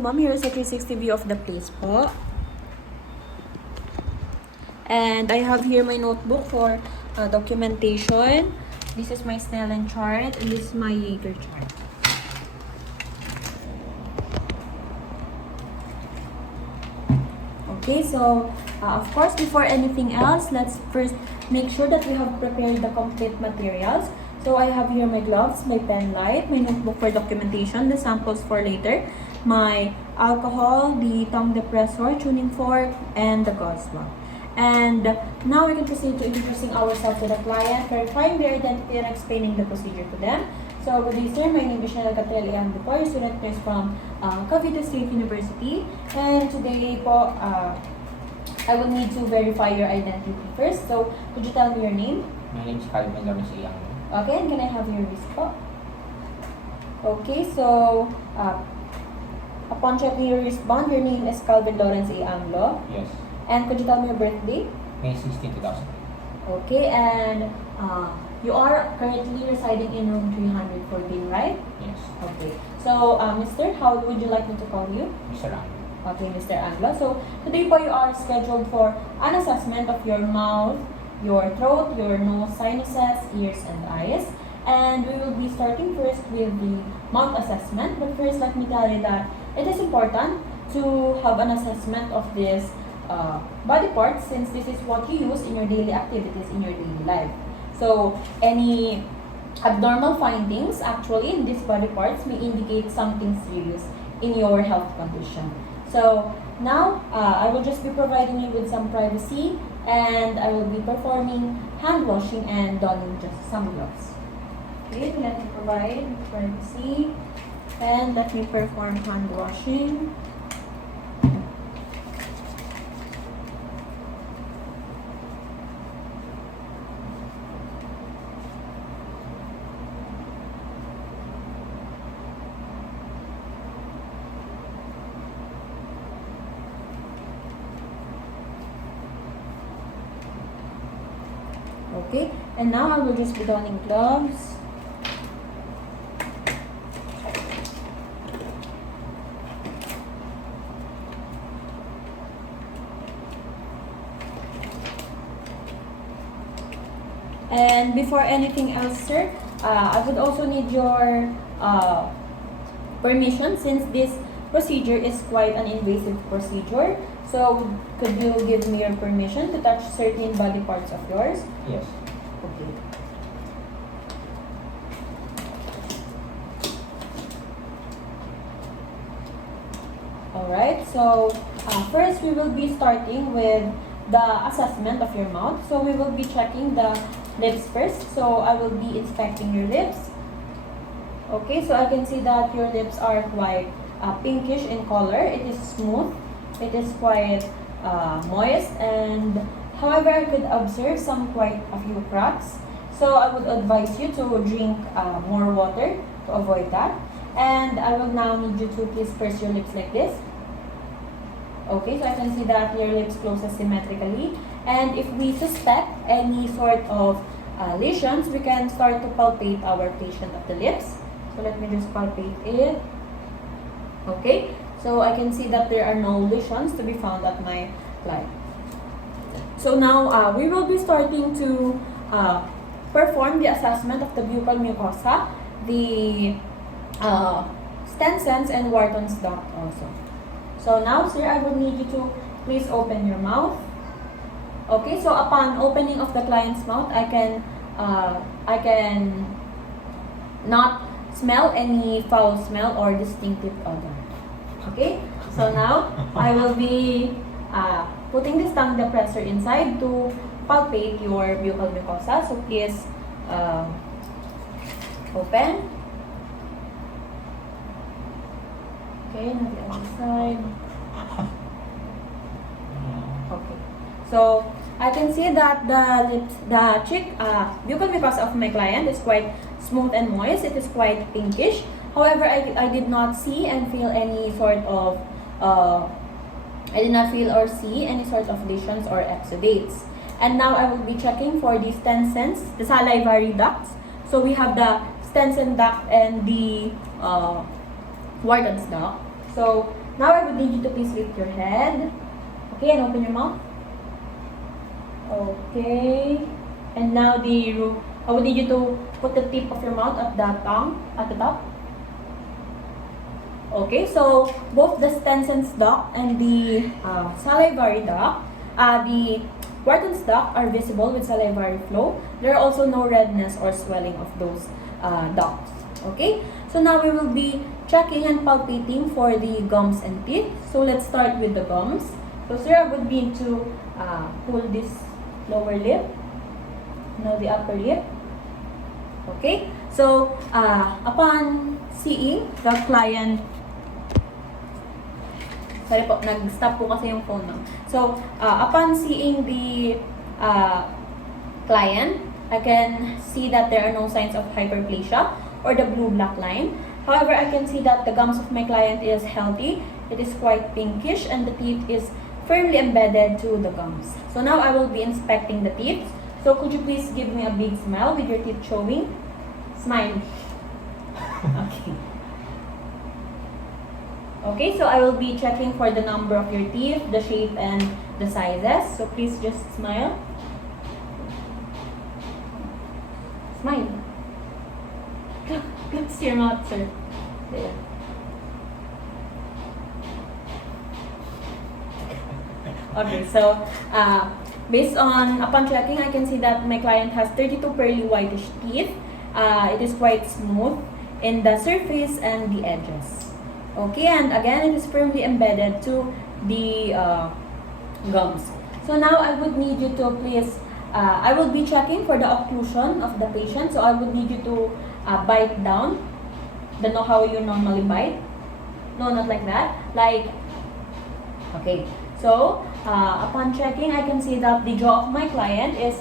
Ma'am, here is a 360 view of the place po. And I have here my notebook for documentation. This is my Snellen chart and this is my Jaeger chart. Okay, so of course, before anything else, let's first make sure that we have prepared the complete materials. So I have here my gloves, my pen light, my notebook for documentation, the samples for later, my alcohol, the tongue depressor, tuning fork, and the gauze swab. And now we can proceed to introducing ourselves to the client, verifying their identity, and explaining the procedure to them. So good day, sir. My name is Chanel Catrell Ian Dupo, your student is from Cavite State University. And today po, I will need to verify your identity first. So could you tell me your name? My name is Calvin Garcia. Okay, and can I have your wrist po? Okay, so upon checking your wristband, your name is Calvin Lawrence A. Anglo. Yes. And could you tell me your birthday? May 16, 2000. Okay, and you are currently residing in room 314, right? Yes. Okay. So, Mr., how would you like me to call you? Mr. Ang. Okay, Mr. Anglo. So, today po you are scheduled for an assessment of your mouth, your throat, your nose, sinuses, ears, and eyes. And we will be starting first with the mouth assessment. But first, let me tell you that it is important to have an assessment of this body parts since this is what you use in your daily activities in your daily life. So, any abnormal findings actually in these body parts may indicate something serious in your health condition. So, now I will just be providing you with some privacy and I will be performing hand washing and donning just some gloves. Okay, let me provide privacy and let me perform hand washing. Okay, and now I will just be donning gloves. And before anything else, sir, I would also need your permission since this procedure is quite an invasive procedure. So, could you give me your permission to touch certain body parts of yours? Yes. Okay. Alright, so first we will be starting with the assessment of your mouth. So, we will be checking the lips first. So, I will be inspecting your lips. Okay, so I can see that your lips are quite pinkish in color. It is smooth. It is quite moist, and however, I could observe quite a few cracks. So I would advise you to drink more water to avoid that. And I will now need you to please purse your lips like this. Okay, so I can see that your lips closes symmetrically. And if we suspect any sort of lesions, we can start to palpate our patient of the lips. So let me just palpate it. Okay. So I can see that there are no lesions to be found at my client. So now we will be starting to perform the assessment of the buccal mucosa, the Stenson's and Wharton's duct also. So now, sir, I will need you to please open your mouth. Okay, so upon opening of the client's mouth, I can not smell any foul smell or distinctive odor. Okay, so now I will be putting this tongue depressor inside to palpate your buccal mucosa. So please open. Okay, now the other side. Okay, so I can see that the buccal mucosa of my client is quite smooth and moist. It is quite pinkish. However, I did not see and feel any sort of, I did not feel or see any sort of lesions or exudates. And now I will be checking for the Stenson's, the salivary ducts. So we have the Stenson duct and the Wharton's duct. So Now I would need you to please lift your head. Okay, and open your mouth. Okay. And now I would need you to put the tip of your mouth at the tongue, at the top. Okay, so both the Stenson's duct and the salivary duct, the Wharton's duct are visible with salivary flow. There are also no redness or swelling of those ducts. Okay, so now we will be checking and palpating for the gums and teeth. So let's start with the gums. So sir, I would need to pull this lower lip, now the upper lip. Okay, so upon seeing the client, sorry po, nag-stop po kasi yung phone. No? So, upon seeing the client, I can see that there are no signs of hyperplasia or the blue-black line. However, I can see that the gums of my client is healthy. It is quite pinkish and the teeth is firmly embedded to the gums. So now I will be inspecting the teeth. So could you please give me a big smile with your teeth showing? Smile. Okay. Okay, so I will be checking for the number of your teeth, the shape, and the sizes. So please just smile. Smile. Close your mouth, sir. There. Okay, so based on, upon checking, I can see that my client has 32 pearly whitish teeth. It is quite smooth in the surface and the edges. Okay, and again, it is firmly embedded to the gums. So now I would need you to please, I will be checking for the occlusion of the patient. So I would need you to bite down. Don't know how you normally bite. No, not like that. Like, okay. So upon checking, I can see that the jaw of my client is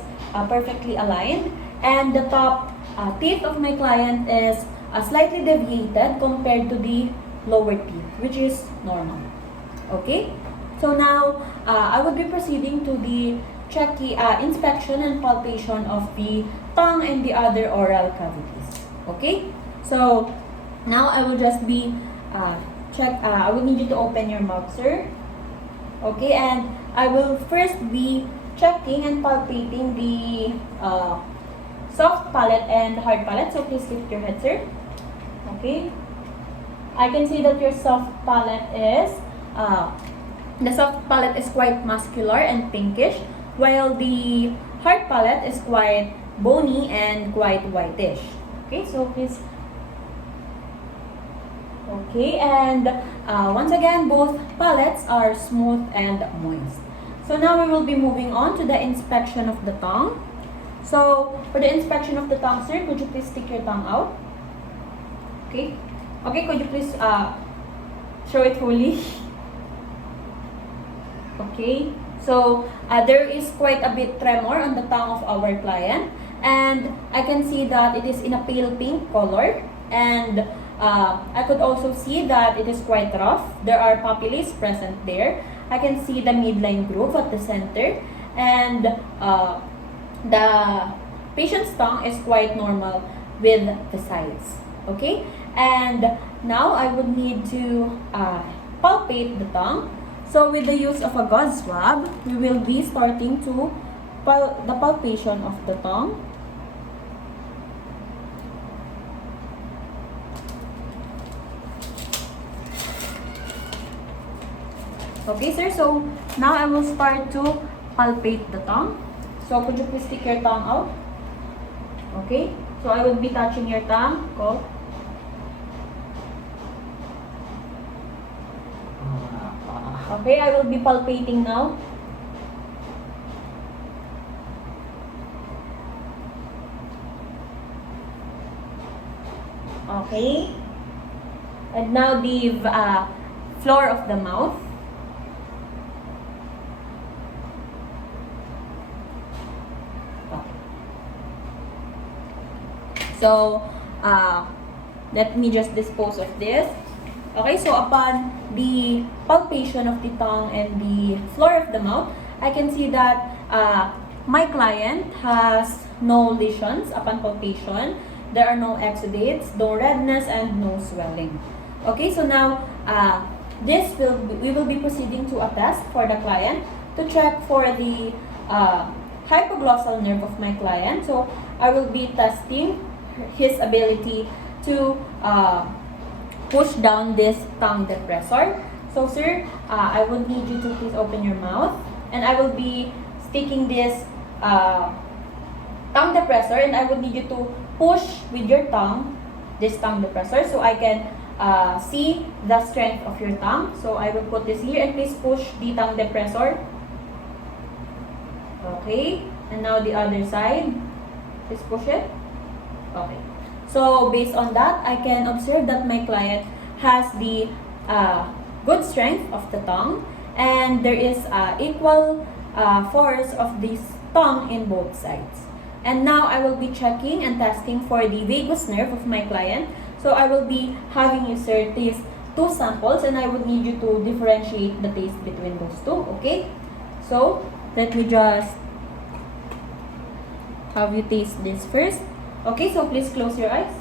perfectly aligned, and the top teeth of my client is slightly deviated compared to the lower teeth, which is normal. Okay, so now I would be proceeding to the inspection and palpation of the tongue and the other oral cavities. Okay, so now I will just be I will need you to open your mouth, sir. Okay, and I will first be checking and palpating the soft palate and hard palate. So please lift your head, sir. Okay. I can see that your soft palate is, the soft palate is quite muscular and pinkish, while the hard palate is quite bony and quite whitish. Okay, so please. Okay, and once again, both palates are smooth and moist. So now we will be moving on to the inspection of the tongue. So for the inspection of the tongue, sir, could you please stick your tongue out? Okay. Okay, could you please show it fully? Okay, so there is quite a bit tremor on the tongue of our client, and I can see that it is in a pale pink color, and I could also see that it is quite rough. There are papillae present there. I can see the midline groove at the center, and the patient's tongue is quite normal with the sides. Okay, and now I would need to palpate the tongue. So with the use of a gauze swab, we will be starting to the palpation of the tongue. Okay, sir, so now I will start to palpate the tongue. So could you please stick your tongue out? Okay, so I will be touching your tongue. Go. Okay, I will be palpating now. Okay. And now the floor of the mouth. So, let me just dispose of this. Okay, so upon the palpation of the tongue and the floor of the mouth, I can see that my client has no lesions upon palpation. There are no exudates, no redness, and no swelling. Okay, so now we will be proceeding to a test for the client to check for the hypoglossal nerve of my client. So I will be testing his ability to push down this tongue depressor. So sir, I would need you to please open your mouth, and I will be sticking this tongue depressor, and I would need you to push with your tongue this tongue depressor so I can see the strength of your tongue. So I will put this here, and please push the tongue depressor. Okay, and now the other side, please push it. Okay, so based on that, I can observe that my client has the good strength of the tongue, and there is equal force of this tongue in both sides. And now I will be checking and testing for the vagus nerve of my client. So I will be having you, sir, taste two samples, and I would need you to differentiate the taste between those two, okay? So let me just have you taste this first. Okay, so please close your eyes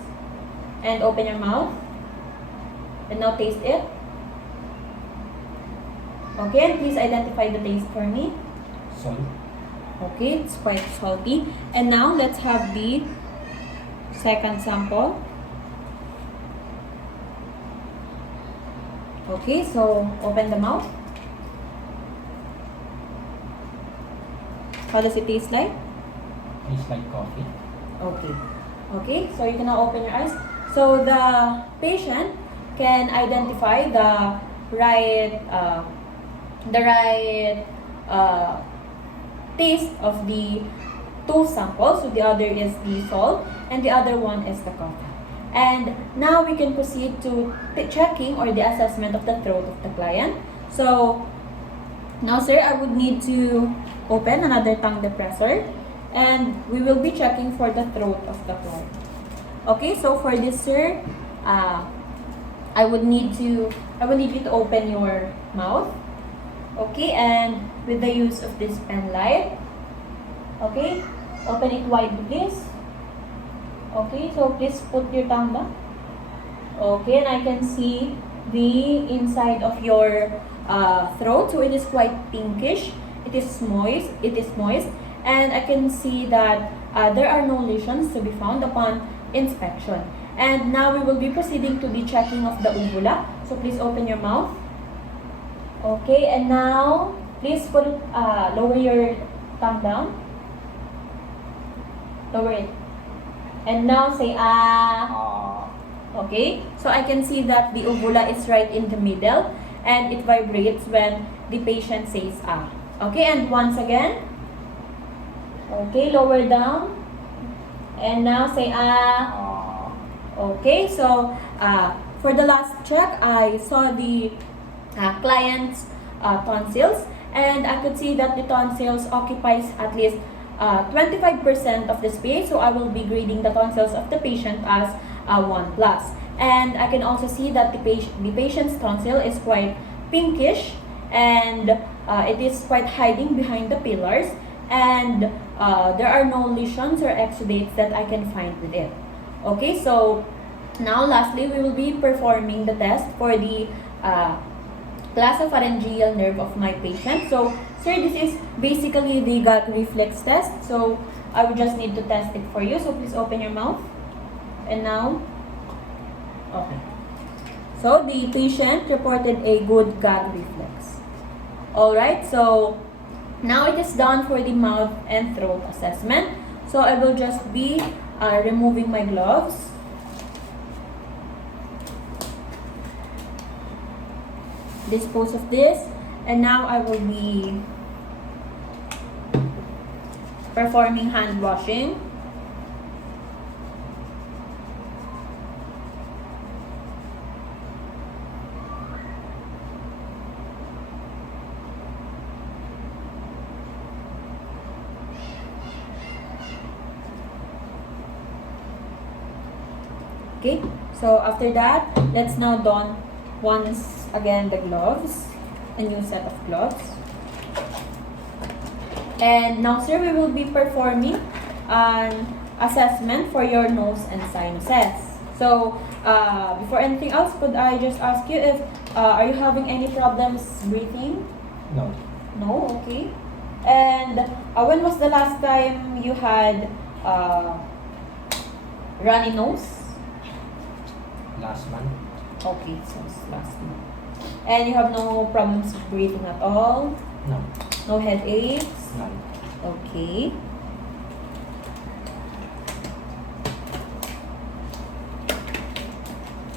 and open your mouth, and now taste it. Okay, and please identify the taste for me. Salt. Okay, it's quite salty. And now let's have the second sample. Okay, so open the mouth. How does it taste like? Tastes like coffee. Okay. Okay, so you can now open your eyes. So the patient can identify the right taste of the two samples. So the other is the salt, and the other one is the coffee. And now we can proceed to checking or the assessment of the throat of the client. So now, sir, I would need to open another tongue depressor, and we will be checking for the throat of the client. Okay, so for this, sir, I would need you to open your mouth. Okay, and with the use of this pen light, okay, open it wide, please. Okay, so please put your tongue down. Okay, and I can see the inside of your throat, so it is quite pinkish. It is moist. And I can see that there are no lesions to be found upon inspection. And now we will be proceeding to the checking of the uvula. So please open your mouth. Okay, and now please lower your tongue down. Lower it. And now say ah. Okay, so I can see that the uvula is right in the middle, and it vibrates when the patient says ah. Okay, and once again. Okay, lower down. And now say ah. Okay, so for the last check, I saw the client's tonsils, and I could see that the tonsils occupies at least 25% of the space. So I will be grading the tonsils of the patient as 1+. And I can also see that the patient's tonsil is quite pinkish, and it is quite hiding behind the pillars, and there are no lesions or exudates that I can find with it. Okay, so now lastly, we will be performing the test for the glosopharyngeal nerve of my patient. So, sir, this is basically the gut reflex test. So, I would just need to test it for you. So, please open your mouth. And now, okay. So, the patient reported a good gag reflex. Alright, so now it is done for the mouth and throat assessment. So, I will just be removing my gloves. Dispose of this, and now I will be performing hand washing. Okay, so after that, let's now don once again the gloves, a new set of gloves. And now, sir, we will be performing an assessment for your nose and sinuses. So, before anything else, could I just ask you if are you having any problems breathing? No. No, okay. And when was the last time you had runny nose? Last month? Okay, so it's last month. And you have no problems breathing at all? No. No headaches? None. Okay.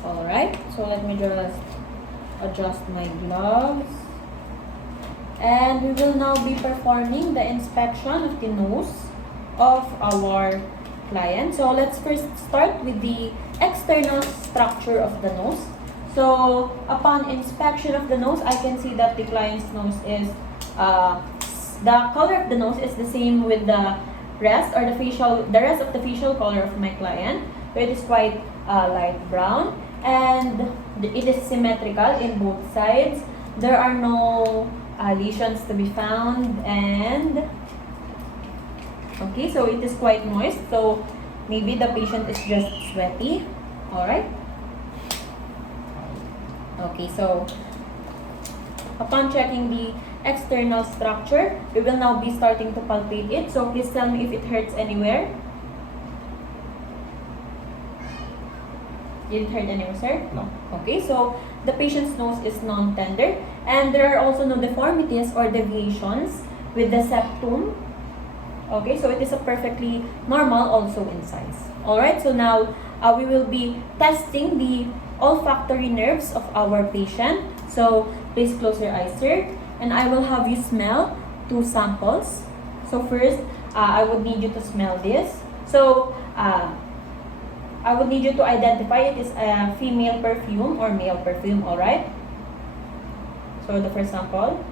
Alright, so let me just adjust my gloves. And we will now be performing the inspection of the nose of our client. So let's first start with the external structure of the nose. So upon inspection of the nose, I can see that the client's nose is, the color of the nose is the same with the rest of the facial color of my client. So it is quite light brown, and it is symmetrical in both sides. There are no lesions to be found, and okay, so it is quite moist, so maybe the patient is just sweaty. All right. Okay, so upon checking the external structure, we will now be starting to palpate it. So please tell me if it hurts anywhere. Did it hurt anywhere, sir? No. Okay, so the patient's nose is non-tender, and there are also no deformities or deviations with the septum. Okay, so it is a perfectly normal also in size. Alright, so now we will be testing the olfactory nerves of our patient. So please close your eyes, sir, and I will have you smell 2 samples. So first, I would need you to smell this. So I would need you to identify it is a female perfume or male perfume, alright? So the first sample.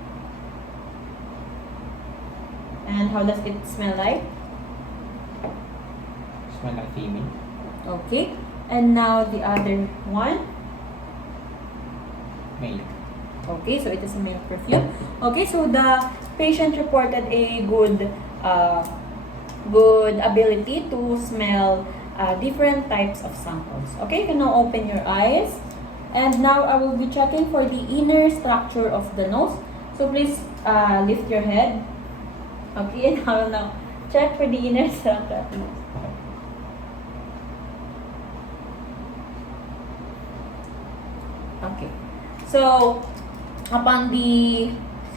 And how does it smell like? Smell like female. Okay. And now the other one. Male. Okay, so it is a male perfume. Okay, so the patient reported a good ability to smell different types of samples. Okay, you can now open your eyes. And now I will be checking for the inner structure of the nose. So please lift your head. Okay, and I will now check for the inner structure of the nose. Okay, so upon the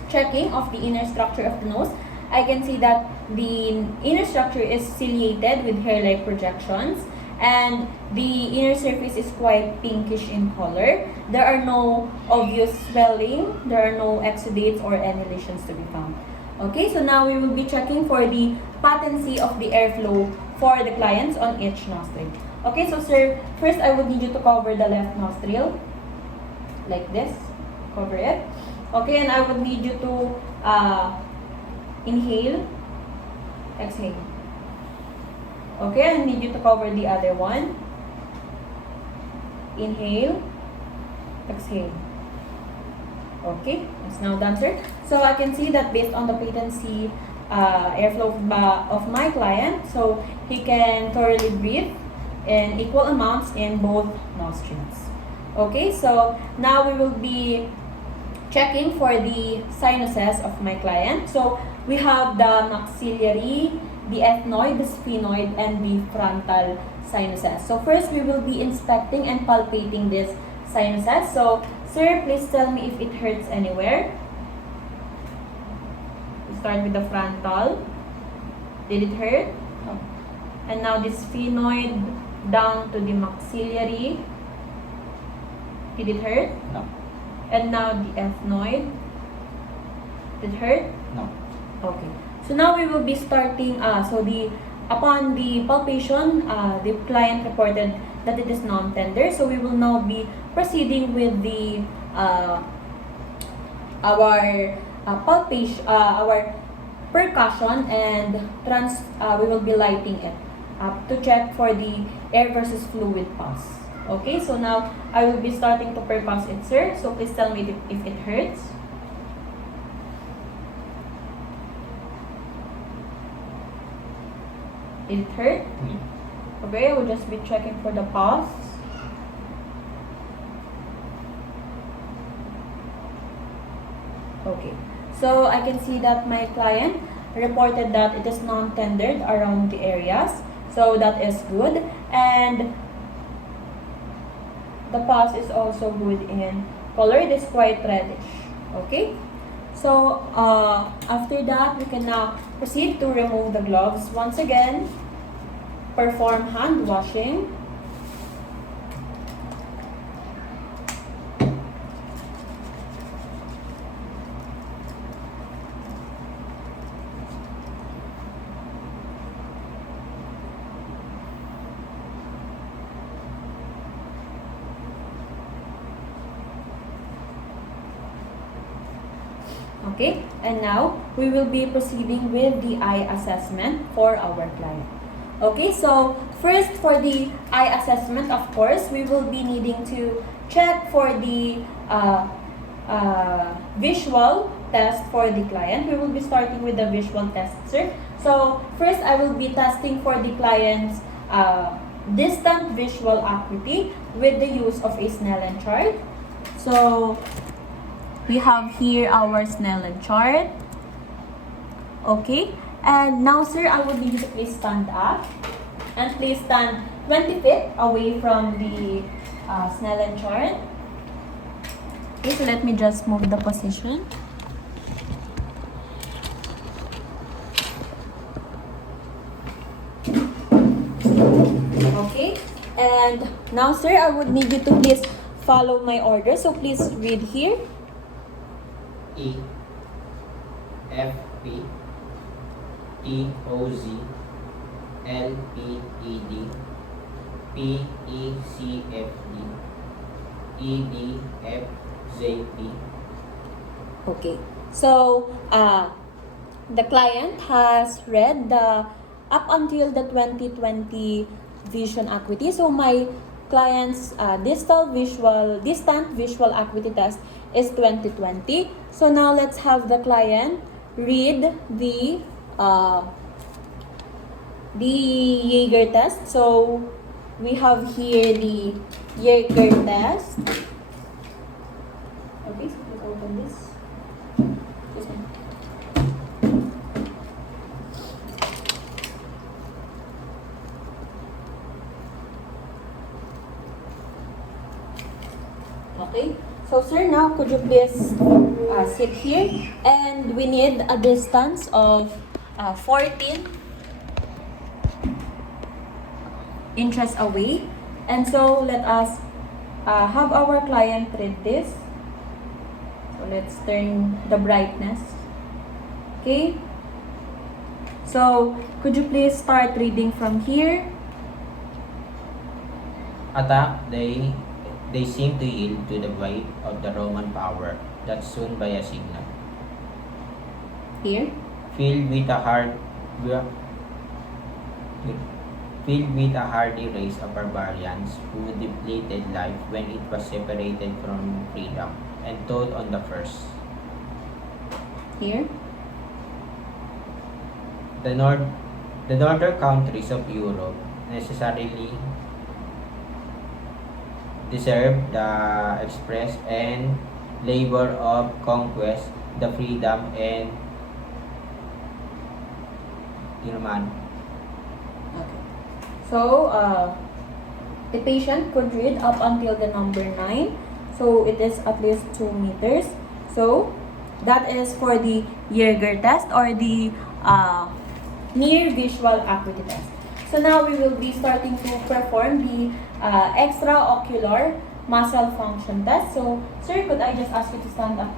checking of the inner structure of the nose, I can see that the inner structure is ciliated with hair-like projections, and the inner surface is quite pinkish in color. There are no obvious swelling, there are no exudates or any lesions to be found. Okay, so now we will be checking for the patency of the airflow for the clients on each nostril. Okay, so sir, first I would need you to cover the left nostril, like this, cover it. Okay, and I would need you to inhale, exhale. Okay, I need you to cover the other one. Inhale, exhale. Okay, it's now done, sir. So I can see that based on the patency airflow of my client, so he can thoroughly breathe in equal amounts in both nostrils. Okay, so now we will be checking for the sinuses of my client. So we have the maxillary, the ethmoid, the sphenoid, and the frontal sinuses. So first we will be inspecting and palpating these sinuses. So sir, please tell me if it hurts anywhere. We start with the frontal. Did it hurt? No. And now the sphenoid down to the maxillary. Did it hurt? No. And now the ethmoid. Did it hurt? No. Okay. So now we will be starting, upon the palpation, the client reported that it is non-tender. So we will now be proceeding with the, our palpation, our percussion, and we will be lighting it to check for the air versus fluid pass. Okay, so now I will be starting to percuss it, sir. So please tell me if it hurts. Did it hurt? No. Okay, we'll just be checking for the pulse. Okay. So I can see that my client reported that it is non-tendered around the areas. So that is good. And the pus is also good in color. It is quite reddish. Okay. So after that, we can now proceed to remove the gloves. Once again, perform hand washing. Okay, and now we will be proceeding with the eye assessment for our client. Okay, so first for the eye assessment, of course, we will be needing to check for the visual test for the client. We will be starting with the visual test, sir. So first, I will be testing for the client's distant visual acuity with the use of a Snellen chart. So we have here our Snellen chart. Okay. And now, sir, I would need you to please stand up. And please stand 20 feet away from the Snellen chart. Okay, so let me just move the position. Okay. And now, sir, I would need you to please follow my order. So please read here. E F P T O Z L P E D P E C F D E D F Z P. Okay. So the client has read the up until the 2020 vision acuity. So my client's distant visual acuity test is 2020. So now let's have the client read the Jaeger test. So we have here the Jaeger test. Okay, so let's open this. This one. Okay. So, sir, now could you please sit here? And we need a distance of 14 inches away. And so, let us have our client read this. So, let's turn the brightness. Okay. So, could you please start reading from here? Attack, they seem to yield to the weight of the Roman power, that soon by a signal. Here. Filled with a hardy race of barbarians who depleted life when it was separated from freedom and taught on the first. Here. The northern countries of Europe necessarily deserve the express and labor of conquest, the freedom and human. Okay. So, the patient could read up until the number 9. So, it is at least 2 meters. So, that is for the Jaeger test or the near visual acuity test. So, now we will be starting to perform the extraocular muscle function test. So, sir, could I just ask you to stand up?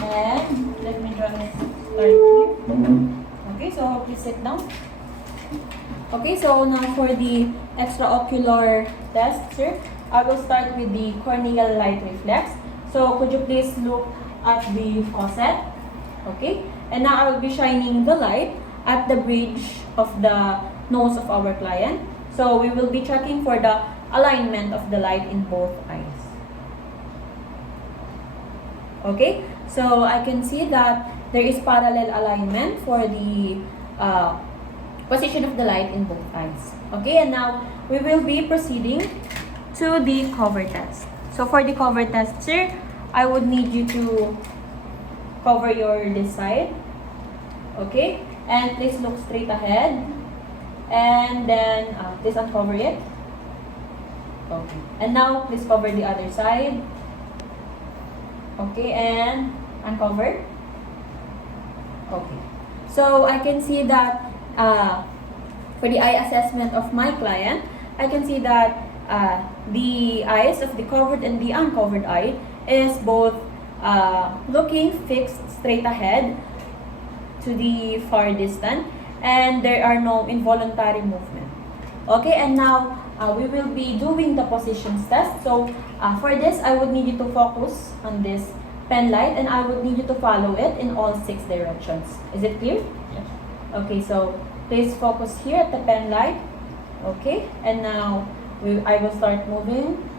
And let me just start here. Okay, so please sit down. Okay, so now for the extraocular test, sir, I will start with the corneal light reflex. So could you please look at the faucet? Okay, and now I will be shining the light at the bridge of the nose of our client. So we will be checking for the alignment of the light in both eyes. Okay, so I can see that there is parallel alignment for the position of the light in both eyes. Okay, and now we will be proceeding to the cover test. So for the cover test, sir, I would need you to cover your this side. Okay? And please look straight ahead. And then, please uncover it. Okay. And now, please cover the other side. Okay, and uncover. Okay. So, I can see that for the eye assessment of my client, I can see that the eyes of the covered and the uncovered eye is both looking fixed straight ahead to the far distance, and there are no involuntary movement. Okay, and now we will be doing the positions test. So for this, I would need you to focus on this pen light, and I would need you to follow it in all 6 directions. Is it clear? Yes. Okay, so please focus here at the pen light. Okay, and now I will start moving.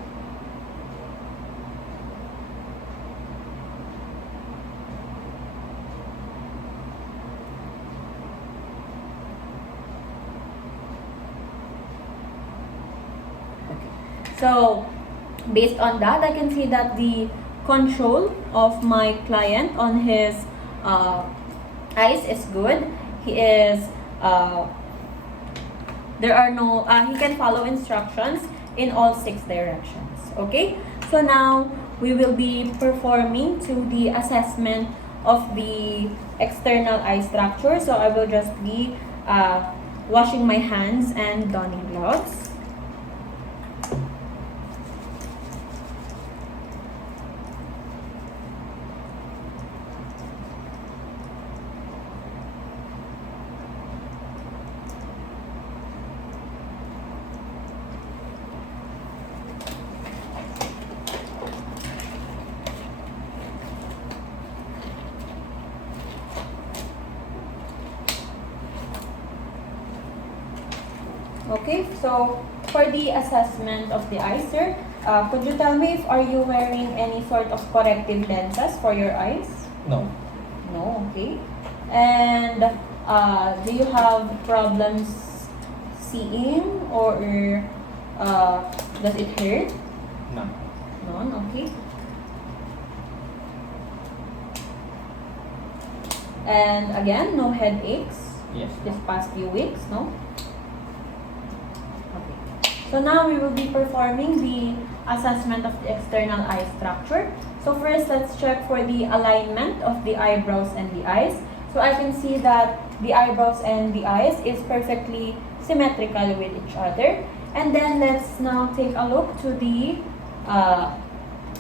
So, based on that, I can see that the control of my client on his eyes is good. He is, there are no, he can follow instructions in all 6 directions. Okay? So now, we will be performing to the assessment of the external eye structure. So, I will just be washing my hands and donning gloves. Okay, so for the assessment of the eyes, sir, could you tell me if are you wearing any sort of corrective lenses for your eyes? No. No, okay. And do you have problems seeing, or does it hurt? No. None, okay. And again, no headaches Yes. this past few weeks, no? So now we will be performing the assessment of the external eye structure. So first, let's check for the alignment of the eyebrows and the eyes. So I can see that the eyebrows and the eyes is perfectly symmetrical with each other. And then let's now take a look to the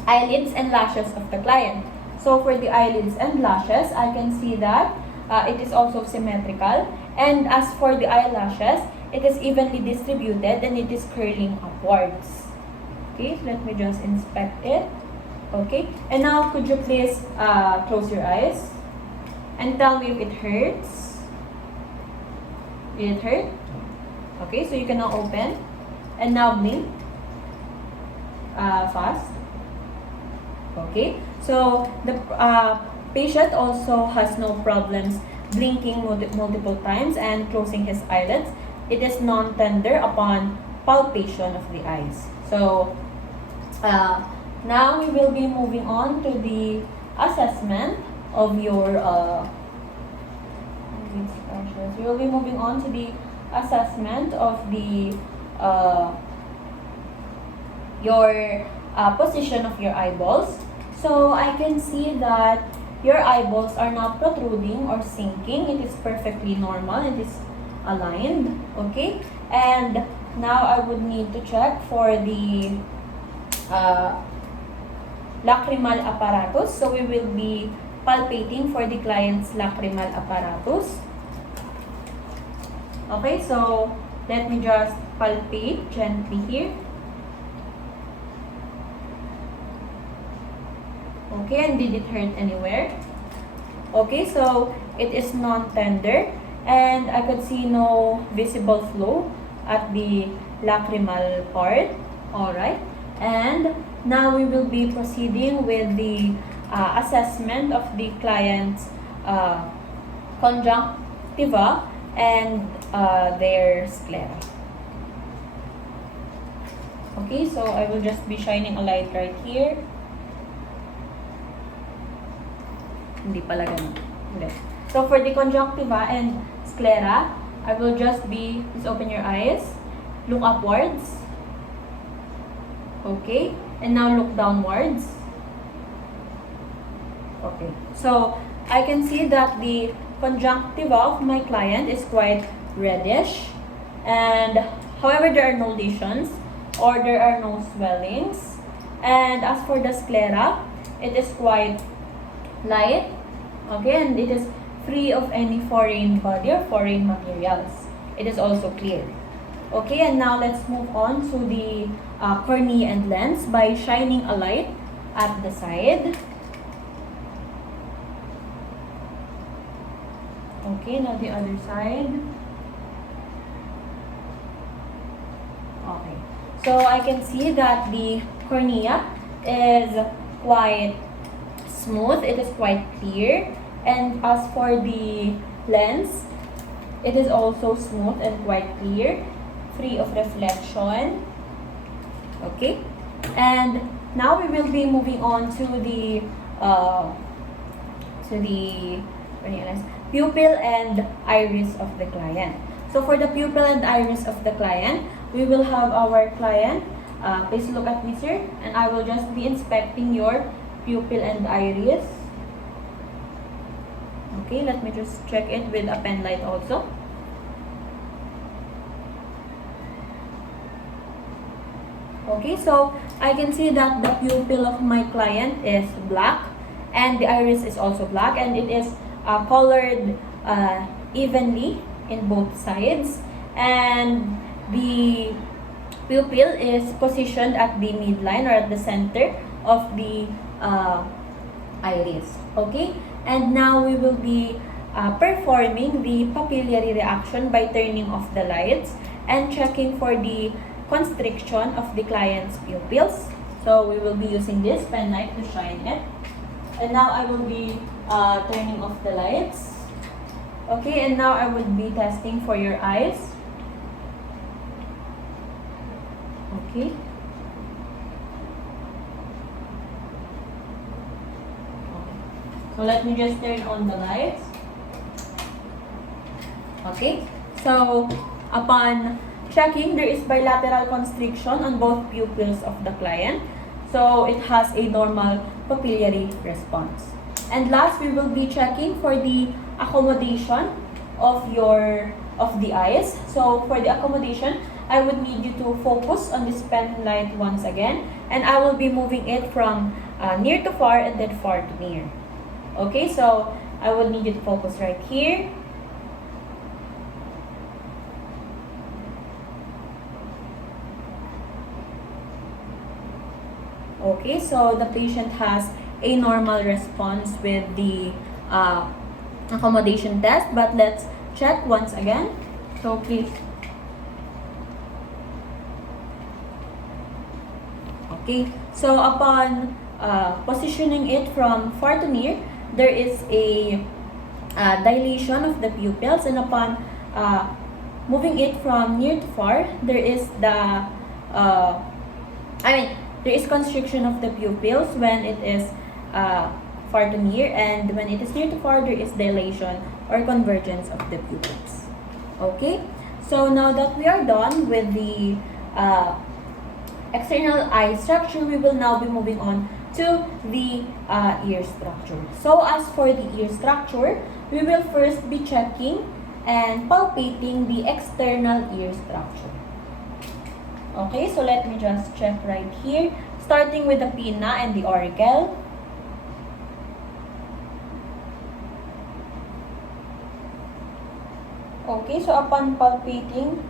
eyelids and lashes of the client. So for the eyelids and lashes, I can see that it is also symmetrical. And as for the eyelashes, it is evenly distributed and it is curling upwards. Okay, so let me just inspect it. Okay, and now could you please close your eyes and tell me if it hurts? Did it hurt? Okay, so you can now open and now blink fast. Okay, so the patient also has no problems blinking multiple times and closing his eyelids. It is non-tender upon palpation of the eyes. So, now we will be moving on to the assessment of your, we will be moving on to the assessment of the, your position of your eyeballs. So, I can see that your eyeballs are not protruding or sinking. It is perfectly normal. It is aligned. Okay, and now I would need to check for the lacrimal apparatus. So we will be palpating for the client's lacrimal apparatus. Okay, so let me just palpate gently here. Okay, and did it hurt anywhere? Okay, so it is non-tender. And I could see no visible flow at the lacrimal part. Alright. And now we will be proceeding with the assessment of the client's conjunctiva and their sclera. Okay, so I will just be shining a light right here. Hindi pala ganun. Hindi. So, for the conjunctiva and sclera, I will just open your eyes, look upwards. Okay? And now look downwards. Okay. So, I can see that the conjunctiva of my client is quite reddish. And, however, there are no lesions or there are no swellings. And as for the sclera, it is quite light. Okay? And it is free of any foreign body or foreign materials. It is also clear. Okay, and now let's move on to the cornea and lens by shining a light at the side. Okay, now the other side. Okay, so I can see that the cornea is quite smooth, it is quite clear. And as for the lens, it is also smooth and quite clear, free of reflection. Okay, and now we will be moving on to the pupil and iris of the client. So for the pupil and iris of the client, we will have our client. Please look at me, sir, and I will just be inspecting your pupil and iris. Okay, let me just check it with a pen light also. Okay, so I can see that the pupil of my client is black and the iris is also black, and it is colored evenly in both sides, and the pupil is positioned at the midline or at the center of the iris. Okay, and now we will be performing the papillary reaction by turning off the lights and checking for the constriction of the client's pupils. So we will be using this pen knife to shine it. And now I will be turning off the lights. Okay, and now I will be testing for your eyes. Okay. So let me just turn on the lights. Okay, so upon checking, there is bilateral constriction on both pupils of the client. So it has a normal papillary response. And last, we will be checking for the accommodation of the eyes. So for the accommodation, I would need you to focus on this pen light once again, and I will be moving it from near to far and then far to near. Okay, so I will need you to focus right here. Okay, so the patient has a normal response with the accommodation test, but let's check once again. So please. Okay, so upon positioning it from far to near, there is a dilation of the pupils, and upon moving it from near to far, there is there is constriction of the pupils when it is far to near, and when it is near to far, there is dilation or convergence of the pupils. Okay, so now that we are done with the external eye structure, we will now be moving on to the ear structure. So as for the ear structure, we will first be checking and palpating the external ear structure. Okay, so let me just check right here, starting with the pinna and the auricle. Okay, so upon palpating,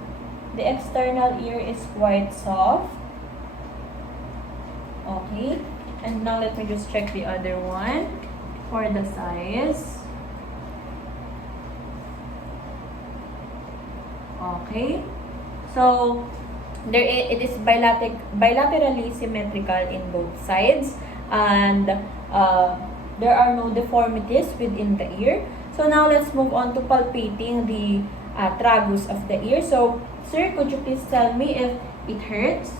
the external ear is quite soft. Okay, and now let me just check the other one for the size. Okay, so it is bilaterally symmetrical in both sides, and there are no deformities within the ear. So now let's move on to palpating the tragus of the ear. So sir, could you please tell me if it hurts?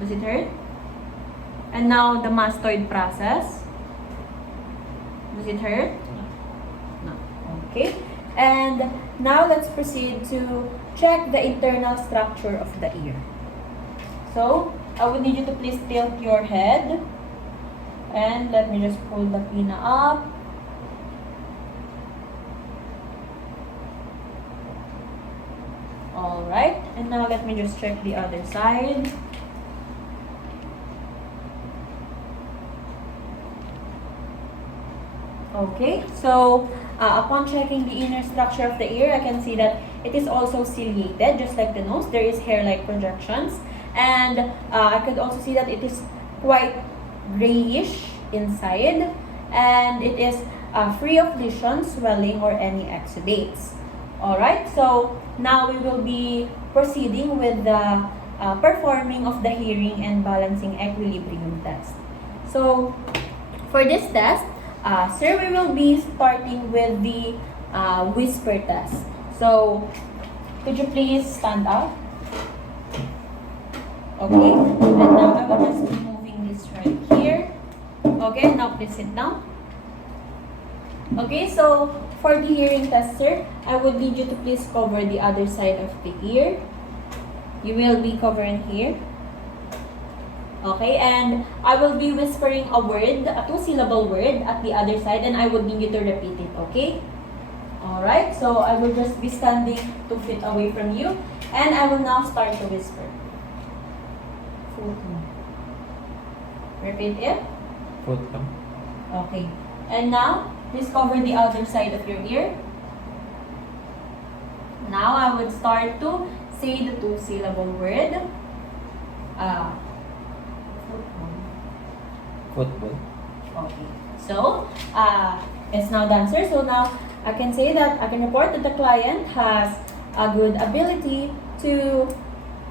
Does it hurt? And now the mastoid process. Does it hurt? No. No. Okay. And now let's proceed to check the internal structure of the ear. So, I would need you to please tilt your head. And let me just pull the pinna up. Alright. And now let me just check the other side. Okay, so upon checking the inner structure of the ear, I can see that it is also ciliated, just like the nose. There is hair-like projections. And I could also see that it is quite grayish inside. And it is free of lesions, swelling, or any exudates. Alright, so now we will be proceeding with the performing of the hearing and balancing equilibrium test. So, for this test, sir, we will be starting with the whisper test. So, could you please stand up? Okay, and now I will just be moving this right here. Okay, now please sit down. Okay, so for the hearing test, sir, I would need you to please cover the other side of the ear. You will be covering here. Okay, and I will be whispering a word, a two-syllable word at the other side, and I would need you to repeat it, okay? Alright, so I will just be standing 2 feet away from you, and I will now start to whisper. Repeat it. Okay, and now, please cover the other side of your ear. Now, I would start to say the two-syllable word. Football. Okay. So, it's now done, sir. So now, I can say that I can report that the client has a good ability to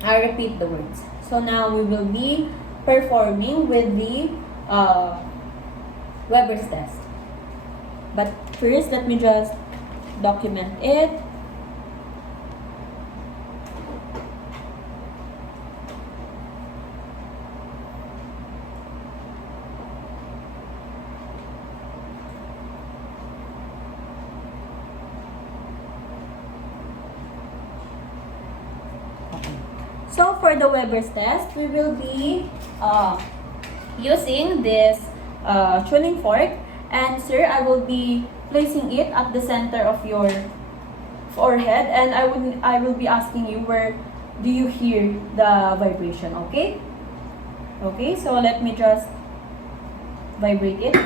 repeat the words. So now we will be performing with the Weber's test. But first, let me just document it. So for the Weber's test, we will be using this tuning fork, and sir, I will be placing it at the center of your forehead, and I will be asking you where do you hear the vibration, okay? Okay, so let me just vibrate it.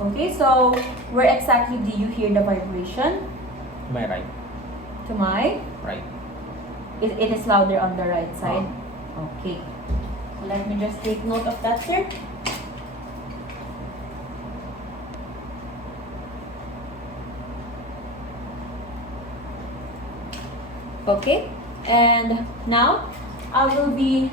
Okay, so where exactly do you hear the vibration? My right. To my? Right. It is louder on the right side? Okay. So let me just take note of that, sir. Okay. And now, I will be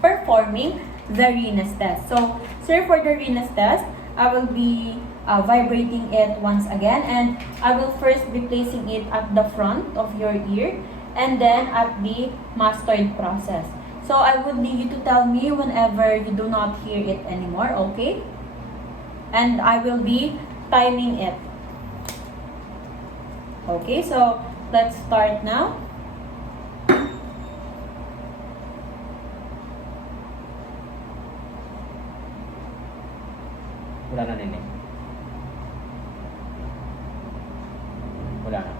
performing the Rina's test. So, sir, for the Rina's test, I will be vibrating it once again, and I will first be placing it at the front of your ear and then at the mastoid process. So I would need you to tell me whenever you do not hear it anymore, okay? And I will be timing it. Okay, so let's start now. Wala na nene. Wala na.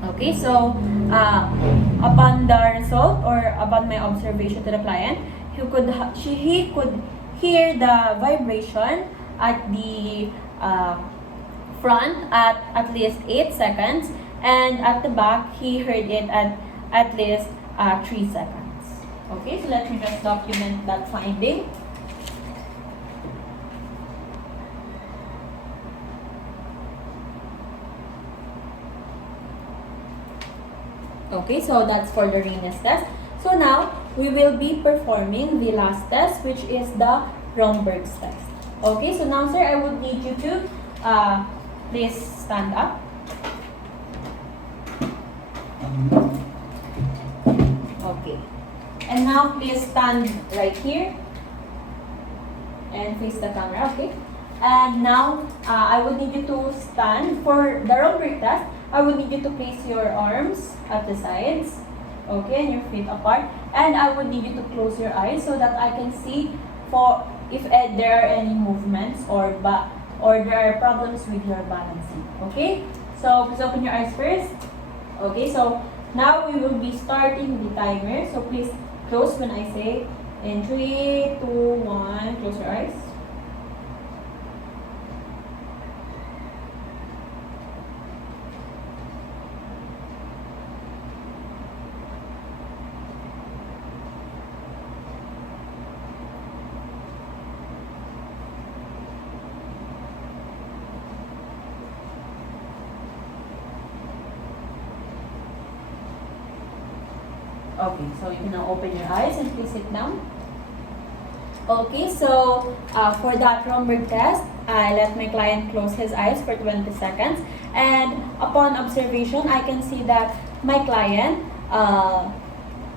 Okay, so upon the result or upon my observation to the client, he could hear the vibration at the front at least 8 seconds, and at the back he heard it at least 3 seconds. Okay, so let me just document that finding. Okay, so that's for the Rina's test. So now, we will be performing the last test, which is the Romberg's test. Okay, so now, sir, I would need you to please stand up. Okay. And now please stand right here and face the camera, okay? And now I will need you to stand for the Romberg test. I will need you to place your arms at the sides, okay, and your feet apart. And I will need you to close your eyes so that I can see for if there are any movements or there are problems with your balancing. Okay? So please open your eyes first. Okay, so now we will be starting the timer. So please close when I say in 3, 2, 1, close your eyes. Okay, so you can now open your eyes and please sit down. Okay, so for that Romberg test, I let my client close his eyes for 20 seconds. And upon observation, I can see that my client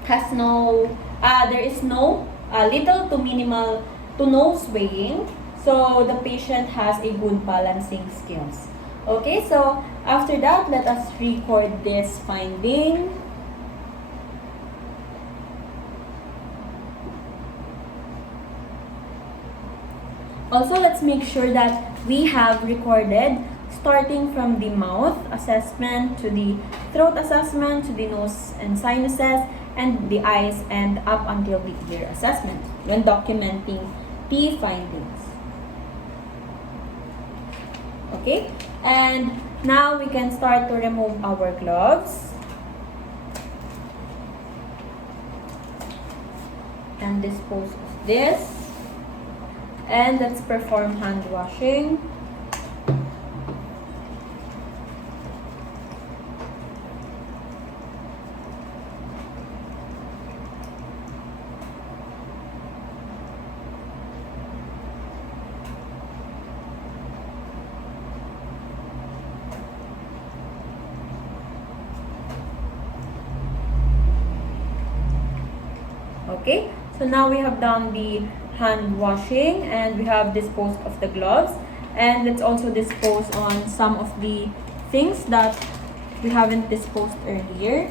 has no, there is no little to minimal to no swaying. So the patient has a good balancing skills. Okay, so after that, let us record this finding. Also, let's make sure that we have recorded starting from the mouth assessment to the throat assessment to the nose and sinuses and the eyes and up until the ear assessment when documenting the findings. Okay, and now we can start to remove our gloves and dispose of this. And let's perform hand washing. Okay, so now we have done the hand washing and we have disposed of the gloves, and let's also dispose on some of the things that we haven't disposed earlier.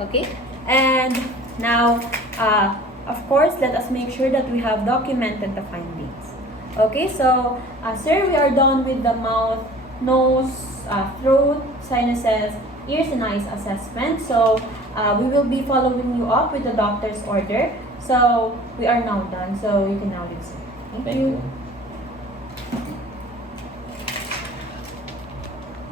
Okay, and now of course let us make sure that we have documented the findings. Okay, so sir, we are done with the mouth, nose, throat, sinuses, ears and eyes assessment. So we will be following you up with the doctor's order. So we are now done. So you can now leave, sir. Thank you.